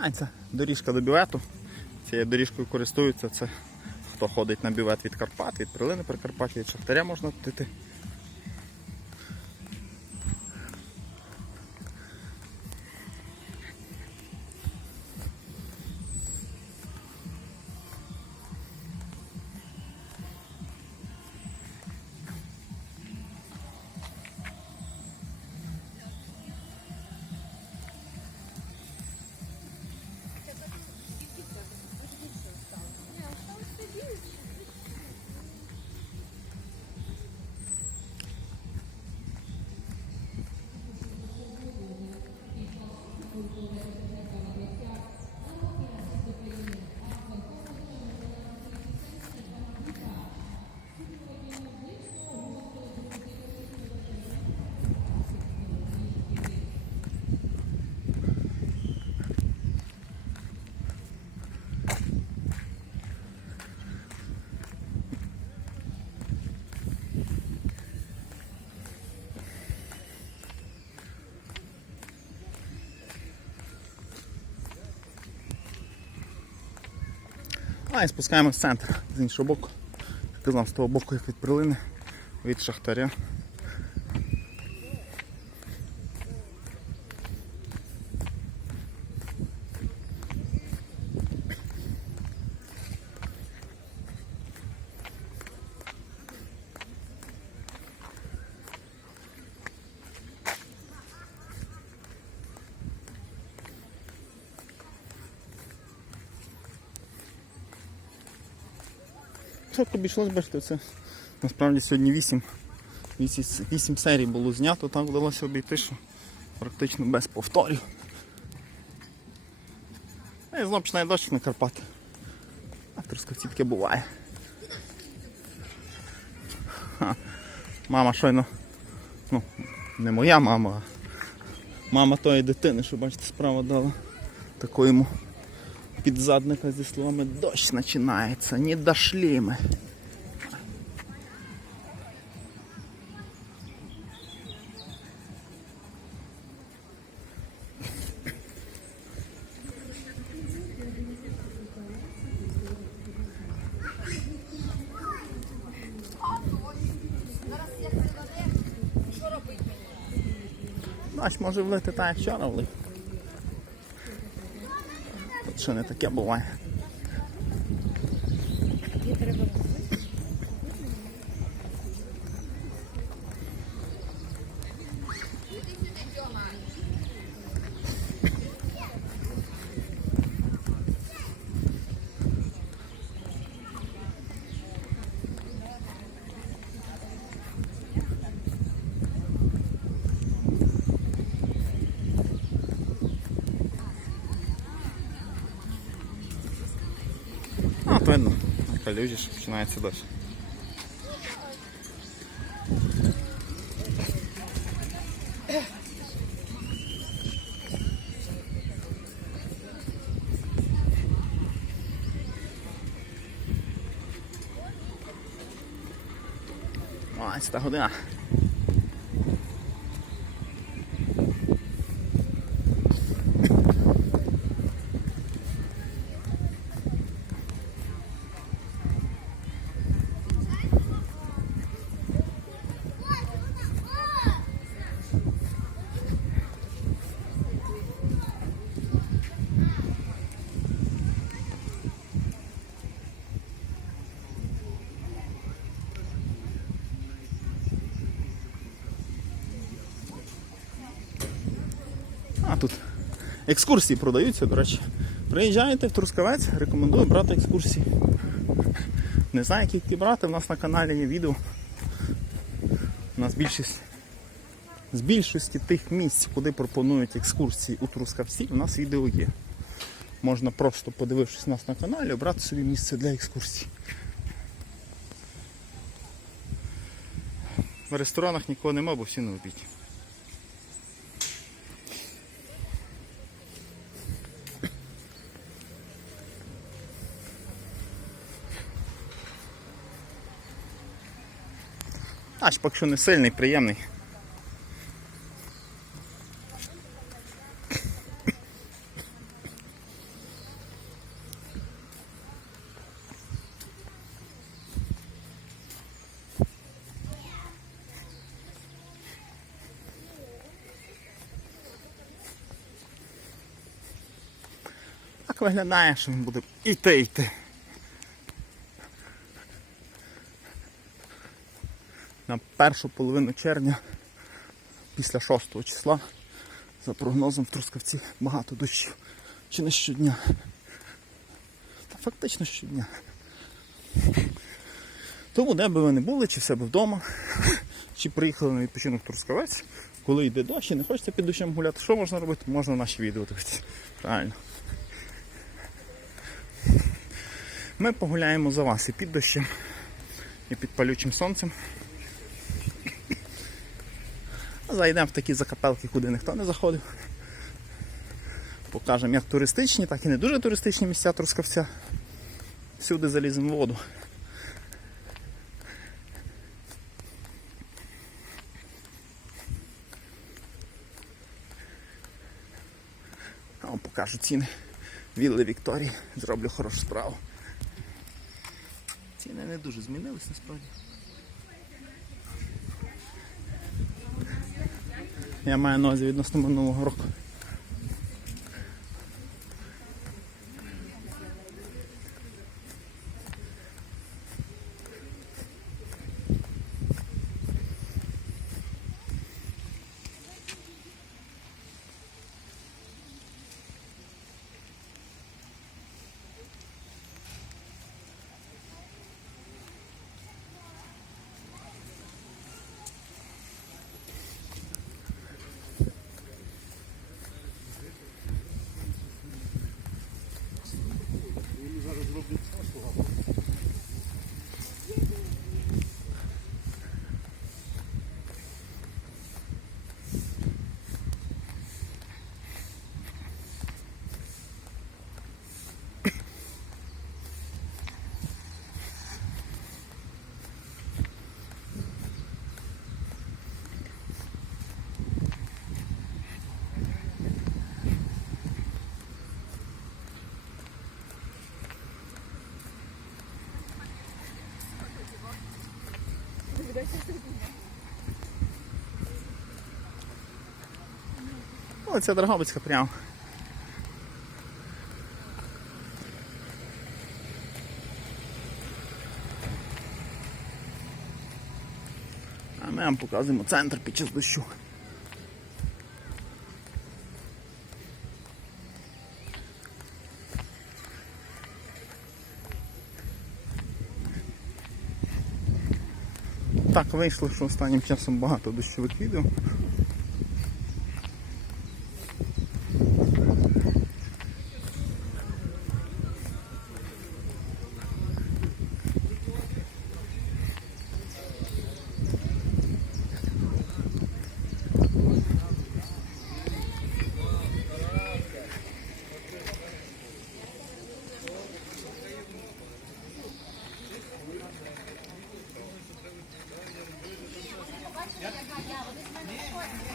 А, це доріжка до бювету. Цією доріжкою користуються. Це хто ходить на бювет від Карпат, від Прилини Прикарпаття, від Шахтаря можна тут А і спускаємось в центр з іншого боку. Казав, з того боку, як від Прилини, від Шахтаря. Чітко обійшлось, бачите, це насправді сьогодні 8, 8, 8 серій було знято, так вдалося обійти, що практично без повторів. Ну, І знову починає дощик на Карпати. А Трускавці таке буває. Ха. Мама щойно, ну, не моя мама, а мама тої дитини, що бачите, справа дала таку йому підзадника зі словами дощ починається, не дошли ми. Дощ може влити так, як вчора влив. Що не таке буває. Видно, калюжі, що починається дощ. Ось та година. Тут екскурсії продаються, до речі. Приїжджаєте в Трускавець, рекомендую брати екскурсії. Не знаю, які брати, у нас на каналі є відео. У нас більшість з більшості тих місць, куди пропонують екскурсії у Трускавці, у нас відео є. Можна просто подивившись нас на каналі, обрати собі місце для екскурсій. В ресторанах нікого нема, бо всі на обіді. А поки що не сильний, приємний. Так виглядає, що він буде іти йти. На першу половину червня, після 6 числа, за прогнозом в Трускавці багато дощів. Чи не щодня. Та фактично щодня. Тому де би ви не були, чи в себе вдома, чи приїхали на відпочинок Трускавець, коли йде дощ і не хочеться під дощем гуляти, що можна робити? Можна наші відео дивитися. Правильно. Ми погуляємо за вас і під дощем, і під палючим сонцем. Зайдемо в такі закапелки, куди ніхто не заходив. Покажемо як туристичні, так і не дуже туристичні місця Трускавця. Всюди заліземо в воду. А вам покажу ціни. Вілли Вікторії. Зроблю хорошу справу. Ціни не дуже змінились насправді. Я маю на увазі відносно минулого року. О, це Драгобицька прямо. А ми вам показуємо центр під час дощу. Так вийшло, що останнім часом багато дощових відео.